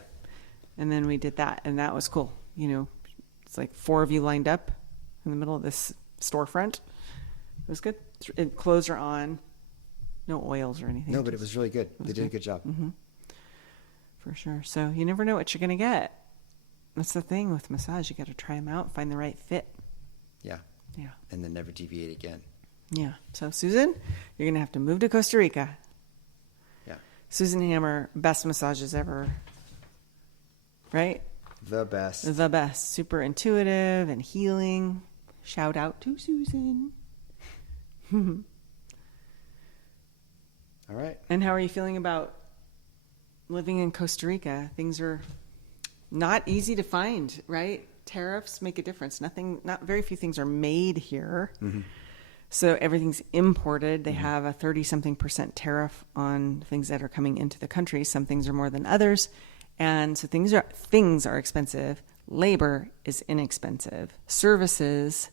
And then we did that, and that was cool. You know, it's like 4 of you lined up in the middle of this storefront. It was good. Clothes are on. No oils or anything. No, but it was really good. They did a good job. Mm-hmm. For sure. So you never know what you're going to get. That's the thing with massage. You got to try them out, find the right fit. Yeah. Yeah. And then never deviate again. Yeah. So Susan, you're going to have to move to Costa Rica. Yeah. Susan Hammer, best massages ever. Right? The best. The best. Super intuitive and healing. Shout out to Susan. All right. And how are you feeling about living in Costa Rica? Things are not easy to find, right? Tariffs make a difference. Not very few things are made here. Mm-hmm. So everything's imported. They have a 30-something% tariff on things that are coming into the country. Some things are more than others. And so things are expensive. Labor is inexpensive. Services,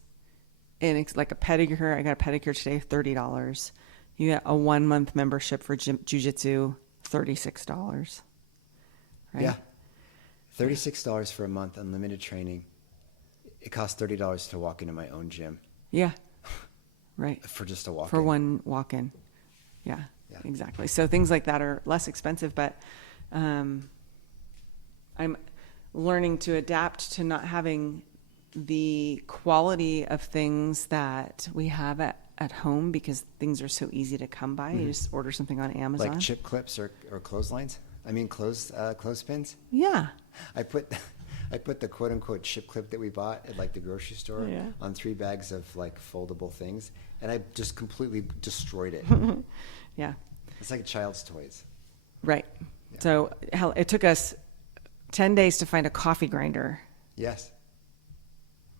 like a pedicure. I got a pedicure today, $30. You get a 1-month membership for jiu-jitsu, $36. Right? Yeah. $36 for a month, unlimited training. It costs $30 to walk into my own gym. Yeah. Right. For just a walk-in. For one walk-in. Yeah, exactly. So things like that are less expensive, but I'm learning to adapt to not having the quality of things that we have at home because things are so easy to come by. Mm-hmm. You just order something on Amazon. Like chip clips or clotheslines? Clothespins? Yeah. I put the quote unquote chip clip that we bought at like the grocery store on 3 bags of like foldable things, and I just completely destroyed it. Yeah. It's like a child's toys. Right. Yeah. So it took us 10 days to find a coffee grinder. Yes.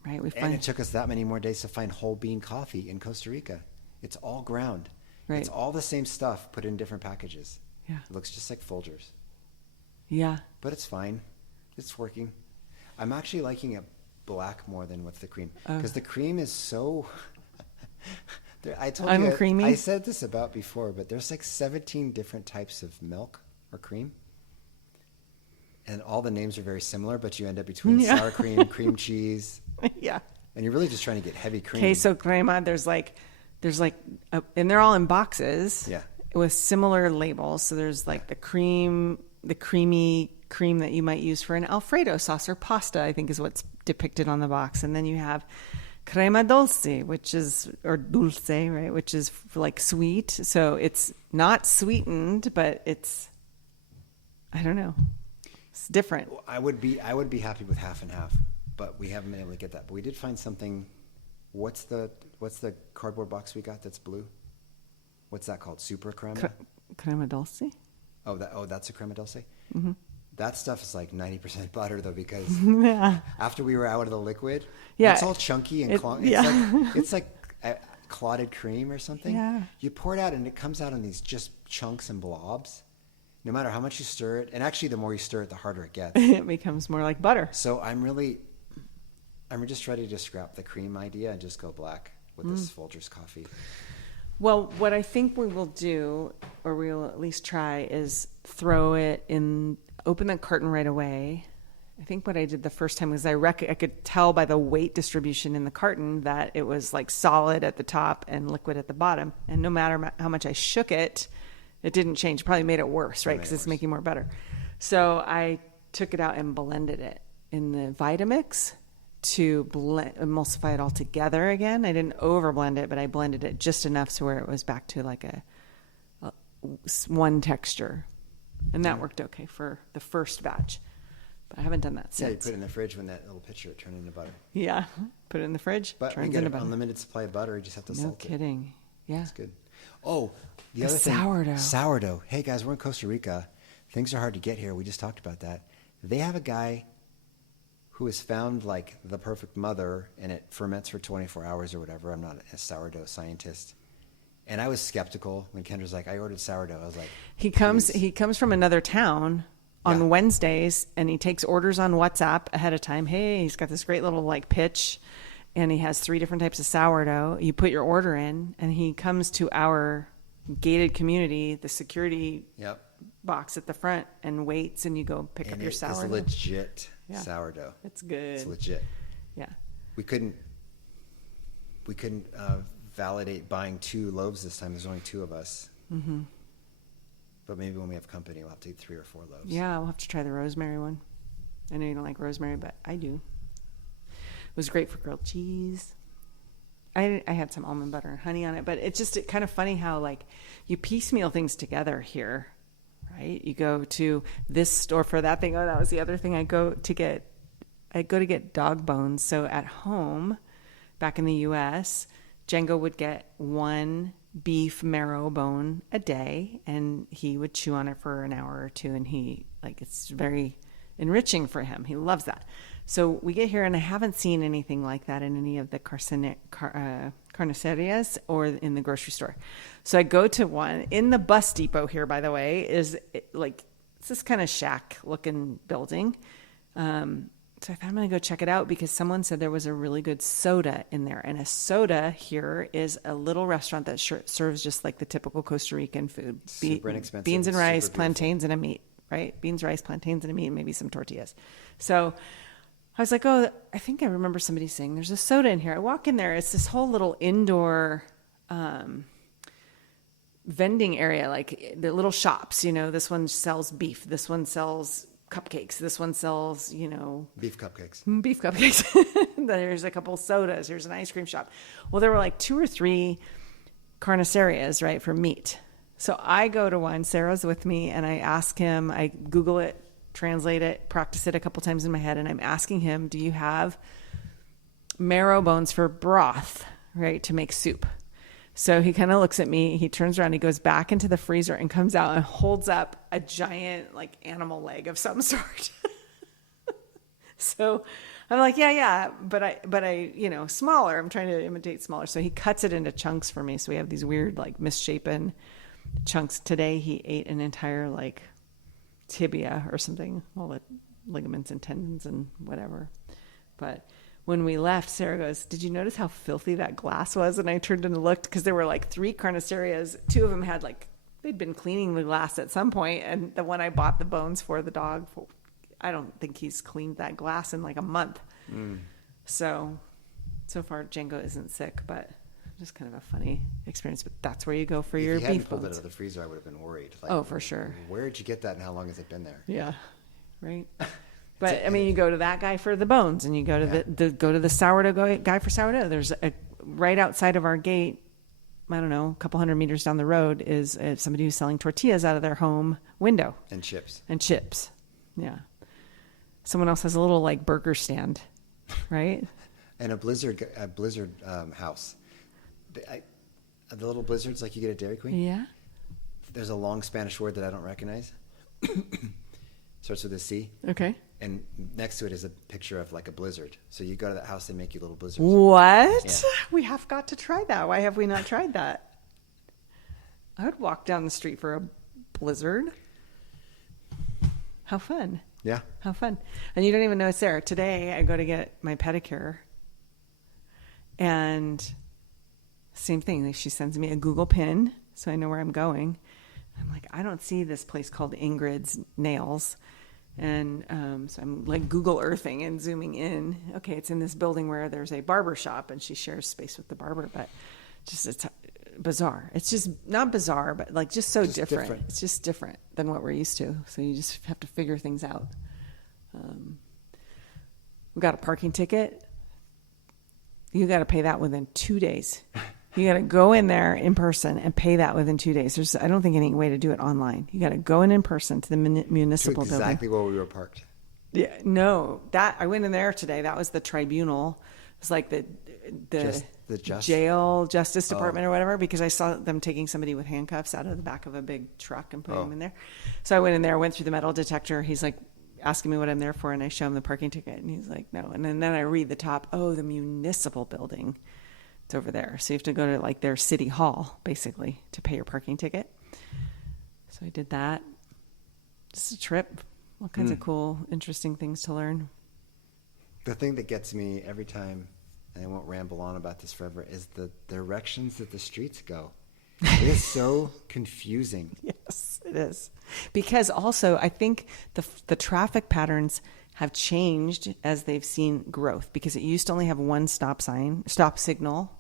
Right. And it took us that many more days to find whole bean coffee in Costa Rica. It's all ground. Right. It's all the same stuff put in different packages. Yeah. It looks just like Folgers. Yeah. But it's fine. It's working. I'm actually liking it black more than with the cream because the cream is so. I told uncreamy. you. I said this about before, but there's like 17 different types of milk or cream, and all the names are very similar. But you end up between sour cream, cream cheese. Yeah. And you're really just trying to get heavy cream. Queso crema. There's like, and they're all in boxes. Yeah. With similar labels. So there's like the creamy cream that you might use for an Alfredo sauce or pasta, I think is what's depicted on the box. And then you have crema dulce, or dulce, right? Which is like sweet. So it's not sweetened, but it's, I don't know. It's different. Well, I would be happy with half and half, but we haven't been able to get that. But we did find something. What's the cardboard box we got that's blue? What's that called? Super crema? Crema dulce? That's a crema dulce? Mm-hmm. That stuff is like 90% butter though, because yeah. after we were out of the liquid, yeah. it's all chunky and it's like clotted cream or something. Yeah. You pour it out and it comes out in these just chunks and blobs. No matter how much you stir it, and actually the more you stir it, the harder it gets. It becomes more like butter. So I'm just ready to scrap the cream idea and just go black with this Folgers coffee. Well, what I think we will do, or we'll at least try, is throw it in, open the carton right away. I think what I did the first time was I could tell by the weight distribution in the carton that it was like solid at the top and liquid at the bottom. And no matter how much I shook it, it didn't change. It probably made it worse, right? Because it's making more butter. So I took it out and blended it in the Vitamix to emulsify it all together again. I didn't over blend it, but I blended it just enough so where it was back to like a one texture. And that worked okay for the first batch. But I haven't done that since. Yeah, you put it in the fridge when that little pitcher turned into butter. Yeah, put it in the fridge. But we get an unlimited supply of butter. You just have to salt it. No kidding. Yeah. That's good. Oh, the other thing. Sourdough. Hey, guys, we're in Costa Rica. Things are hard to get here. We just talked about that. They have a guy who has found like the perfect mother, and it ferments for 24 hours or whatever. I'm not a sourdough scientist. And I was skeptical when Kendra's like, I ordered sourdough. I was like, he comes from another town on Wednesdays, and he takes orders on WhatsApp ahead of time. Hey, he's got this great little like pitch, and he has 3 different types of sourdough. You put your order in, and he comes to our gated community, the security box at the front, and waits, and you go pick up your sourdough. It's legit sourdough. It's good. It's legit. Yeah. We couldn't validate buying 2 loaves this time. There's only 2 of us. Mm-hmm. But maybe when we have company, we'll have to eat 3 or 4 loaves. Yeah, we'll have to try the rosemary one. I know you don't like rosemary, but I do. It was great for grilled cheese. I had some almond butter and honey on it, but it's kind of funny how like you piecemeal things together here, right? You go to this store for that thing. Oh, that was the other thing. I go to get dog bones. So at home, back in the U.S., Django would get 1 beef marrow bone a day, and he would chew on it for an hour or 2, and it's very enriching for him. He loves that. So we get here, and I haven't seen anything like that in any of the carnicerias or in the grocery store. So I go to one in the bus depot here, by the way, it's this kind of shack-looking building. So I thought I'm going to go check it out because someone said there was a really good soda in there. And a soda here is a little restaurant that serves just like the typical Costa Rican food. Super inexpensive. Beans and rice, plantains, and a meat, right? Beans, rice, plantains, and a meat, and maybe some tortillas. So I was like, oh, I think I remember somebody saying there's a soda in here. I walk in there. It's this whole little indoor vending area, like the little shops. This one sells beef. This one sells cupcakes. This one sells, beef cupcakes. There's a couple sodas. There's an ice cream shop. Well, there were like 2 or 3 carnicerias, right, for meat. So I go to one. Sarah's with me, and I ask him. I Google it, translate it, practice it a couple times in my head, and I'm asking him, "Do you have marrow bones for broth, right, to make soup?" So he kind of looks at me, he turns around, he goes back into the freezer and comes out and holds up a giant like animal leg of some sort. So I'm like, yeah, but I, smaller. I'm trying to imitate smaller. So he cuts it into chunks for me. So we have these weird like misshapen chunks. Today he ate an entire like tibia or something, all the ligaments and tendons and whatever. But when we left, Sarah goes, "Did you notice how filthy that glass was?" And I turned and looked because there were like 3 carnicerias. 2 of them had they'd been cleaning the glass at some point. And the one I bought the bones for the dog, I don't think he's cleaned that glass in like a month. So far Django isn't sick, but just kind of a funny experience. But that's where you go for your beef bones. If you hadn't pulled it out of the freezer, I would have been worried. Oh, for sure. Where did you get that and how long has it been there? Yeah. right? But I mean, you go to that guy for the bones, and you go to go to the sourdough guy for sourdough. There's right outside of our gate, I don't know, a couple 100 meters down the road is somebody who's selling tortillas out of their home window. And chips. Yeah. Someone else has a little like burger stand, right? And a blizzard house. The little blizzards like you get at Dairy Queen. Yeah. There's a long Spanish word that I don't recognize. Starts with a C. Okay. And next to it is a picture of like a blizzard. So you go to that house, they make you little blizzards. What? Yeah. We have got to try that. Why have we not tried that? I would walk down the street for a blizzard. How fun. Yeah. How fun. And you don't even know it's there. Today, I go to get my pedicure. And same thing. Like, she sends me a Google pin so I know where I'm going. I'm like, I don't see this place called Ingrid's Nails. And so I'm like Google Earthing and zooming in. Okay, it's in this building where there's a barber shop, and she shares space with the barber. But just it's bizarre. It's just not bizarre, but like just so different. It's just different than what we're used to. So you just have to figure things out. We got a parking ticket. You got to pay that within 2 days. You got to go in there in person and pay that within 2 days. I don't think any way to do it online. You got to go in person to the municipal building. Exactly where we were parked. Yeah, no, I went in there today. That was the tribunal. It was like the jail justice department or whatever, because I saw them taking somebody with handcuffs out of the back of a big truck and putting them in there. So I went in there, went through the metal detector. He's like asking me what I'm there for, and I show him the parking ticket, and he's like, no. And then I read the top. Oh, the municipal building. It's over there. So you have to go to like their city hall, basically, to pay your parking ticket. So I did that. Just a trip. All kinds of cool, interesting things to learn. The thing that gets me every time, and I won't ramble on about this forever, is the directions that the streets go. It is so confusing. Yes, it is. Because also, I think the traffic patterns have changed as they've seen growth, because it used to only have one stop signal,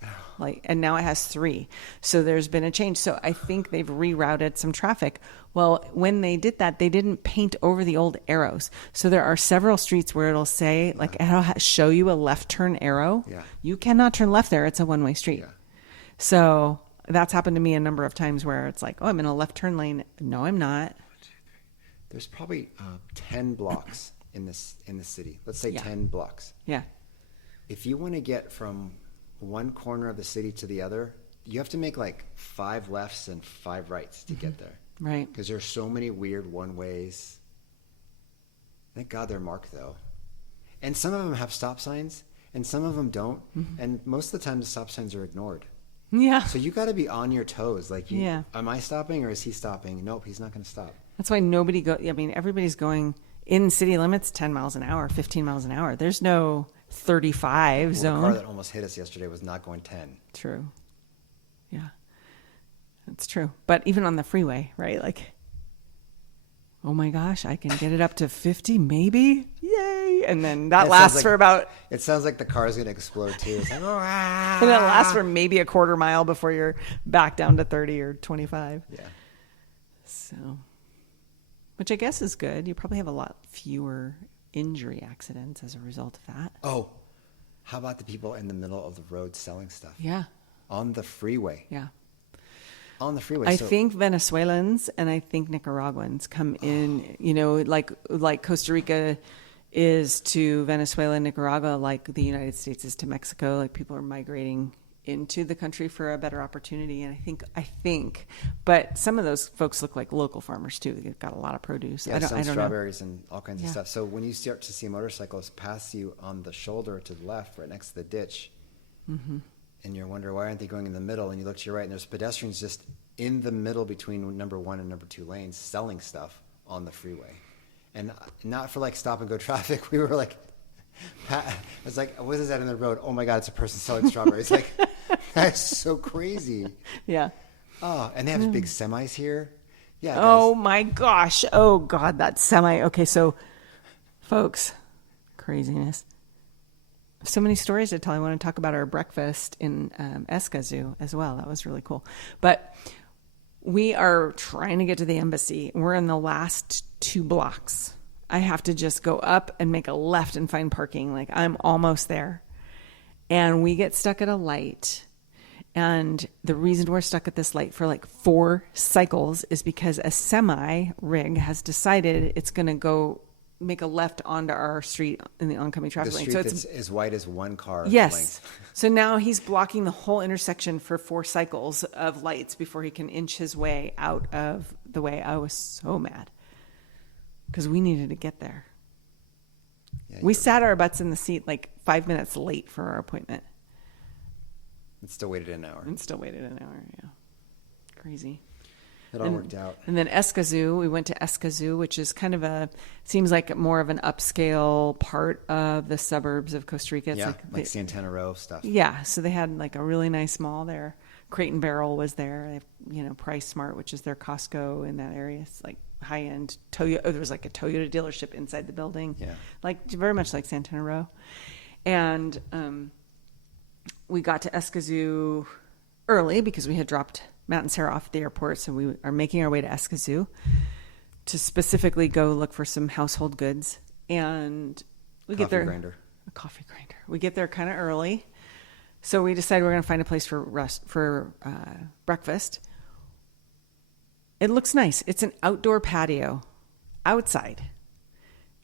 and now it has 3. So there's been a change. So I think they've rerouted some traffic. Well, when they did that, they didn't paint over the old arrows. So there are several streets where it'll say, like, it'll show you a left turn arrow. Yeah. You cannot turn left there. It's a one-way street. Yeah. So that's happened to me a number of times where it's like, oh, I'm in a left turn lane. No, I'm not. There's probably 10 blocks in the city. Let's say 10 blocks. Yeah. If you want to get from one corner of the city to the other, you have to make like 5 lefts and 5 rights to get there. Right. Because there's so many weird one-ways. Thank God they're marked, though. And some of them have stop signs, and some of them don't. Mm-hmm. And most of the time, the stop signs are ignored. Yeah. So you got to be on your toes. Like, am I stopping or is he stopping? Nope, he's not going to stop. That's why everybody's going in city limits 10 miles an hour, 15 miles an hour. There's no 35 zone. The car that almost hit us yesterday was not going 10. True. Yeah. That's true. But even on the freeway, right? Like, oh my gosh, I can get it up to 50 maybe. Yay. And then that lasts for about... It sounds like the car's going to explode too. It's like, and it lasts for maybe a quarter mile before you're back down to 30 or 25. Yeah. So, which I guess is good. You probably have a lot fewer injury accidents as a result of that. Oh, how about the people in the middle of the road selling stuff? Yeah. On the freeway. Yeah. On the freeway. I think Venezuelans and I think Nicaraguans come in, like Costa Rica is to Venezuela and Nicaragua, like the United States is to Mexico. Like, people are migrating into the country for a better opportunity. And I think, but some of those folks look like local farmers too. They've got a lot of produce. Yeah, some strawberries and all kinds of stuff. So when you start to see motorcyclists pass you on the shoulder to the left, right next to the ditch, and you're wondering, why aren't they going in the middle? And you look to your right, and there's pedestrians just in the middle between number 1 and number 2 lanes selling stuff on the freeway. And not for like stop and go traffic. We were like, I was like, what is that in the road? Oh my God, it's a person selling strawberries. Like, that's so crazy. Yeah. Oh, and they have big semis here. Yeah. Oh my gosh. Oh God, that semi. Okay, so folks, craziness. So many stories to tell. I want to talk about our breakfast in Escazú as well. That was really cool. But we are trying to get to the embassy. We're in the last 2 blocks I have to just go up and make a left and find parking. Like, I'm almost there. And we get stuck at a light. And the reason we're stuck at this light for like 4 cycles is because a semi rig has decided it's going to go make a left onto our street in the oncoming traffic lane. The So street it's that's as wide as one car yes. length. So now he's blocking the whole intersection for 4 cycles of lights before he can inch his way out of the way. I was so mad because we needed to get there. Yeah, we sat our butts in the seat like 5 minutes late for our appointment. And still waited an hour. Yeah. Crazy. It all worked out. And then Escazú, we went to Escazú, which is kind of seems like more of an upscale part of the suburbs of Costa Rica. It's like Santana Row stuff. Yeah, so they had like a really nice mall there. Crate and Barrel was there. They have, Price Smart, which is their Costco in that area. It's like high-end Toyota. Oh, there was like a Toyota dealership inside the building. Yeah. Like very much like Santana Row. And we got to Escazú early because we had dropped Matt and Sarah off at the airport. So we are making our way to Escazú to specifically go look for some household goods. And we get there. A coffee grinder. We get there kind of early. So we decided we're going to find a place for breakfast. It looks nice. It's an outdoor patio outside.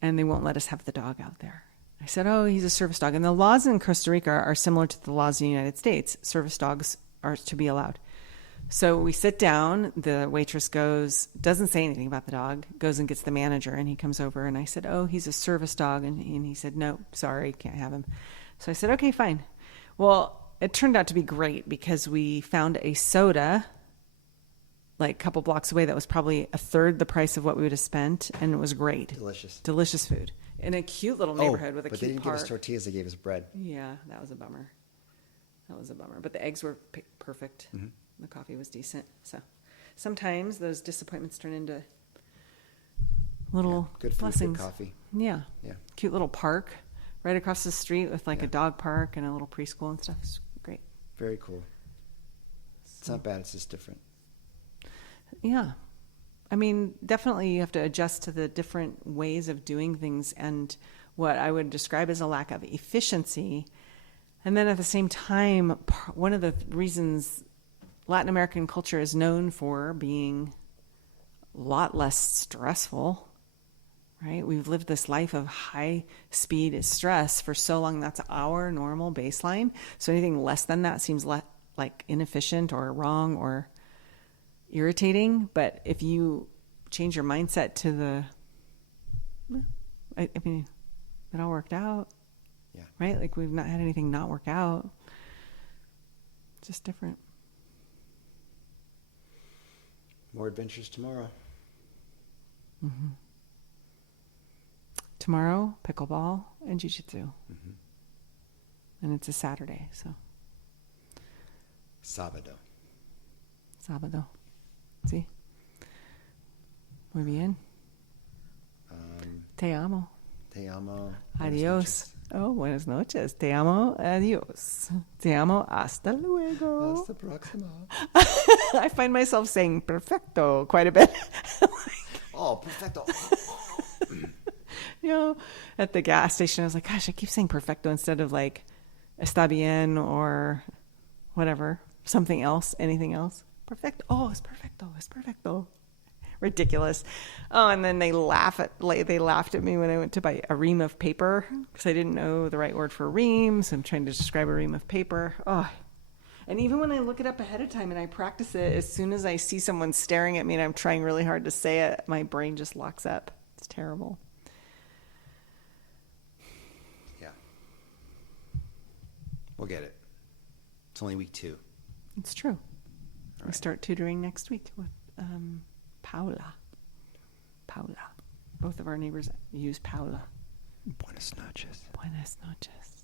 And they won't let us have the dog out there. I said, oh, he's a service dog. And the laws in Costa Rica are similar to the laws in the United States. Service dogs are to be allowed. So we sit down. The waitress doesn't say anything about the dog, goes and gets the manager. And he comes over. And I said, oh, he's a service dog. And he said, no, sorry, can't have him. So I said, okay, fine. Well, it turned out to be great because we found a soda like a couple blocks away that was probably a third the price of what we would have spent. And it was great. Delicious food. In a cute little neighborhood with a cute park. But they didn't give us tortillas, they gave us bread. Yeah, that was a bummer. But the eggs were perfect. Mm-hmm. The coffee was decent. So sometimes those disappointments turn into little good food, blessings. Good coffee. Yeah. Cute little park right across the street with like a dog park and a little preschool and stuff. It's great. Very cool. It's not bad. It's just different. Yeah. I mean, definitely you have to adjust to the different ways of doing things and what I would describe as a lack of efficiency. And then at the same time, one of the reasons Latin American culture is known for being a lot less stressful, right? We've lived this life of high speed stress for so long. That's our normal baseline. So anything less than that seems like inefficient or wrong or irritating. But if you change your mindset to I mean, it all worked out. Yeah. Right? Like we've not had anything not work out. It's just different. More adventures tomorrow. Mm-hmm. Tomorrow, pickleball and jiu-jitsu. Mm-hmm. And it's a Saturday, so. Sábado. See? Muy bien. Te amo. Adiós. Oh, buenas noches. Te amo. Adiós. Te amo. Hasta luego. Hasta próxima. I find myself saying perfecto quite a bit. Oh, perfecto. At the gas station, I was like, gosh, I keep saying perfecto instead of like está bien or whatever, something else, anything else. Perfecto. Oh, it's perfecto. It's perfecto. Ridiculous. Oh, and then they laughed at me when I went to buy a ream of paper because I didn't know the right word for reams. I'm trying to describe a ream of paper. Oh, and even when I look it up ahead of time and I practice it, as soon as I see someone staring at me and I'm trying really hard to say it, my brain just locks up. It's terrible. Yeah. We'll get it. It's only week 2. It's true. We start tutoring next week with Paula. Both of our neighbors use Paula. Buenas noches. Buenas noches.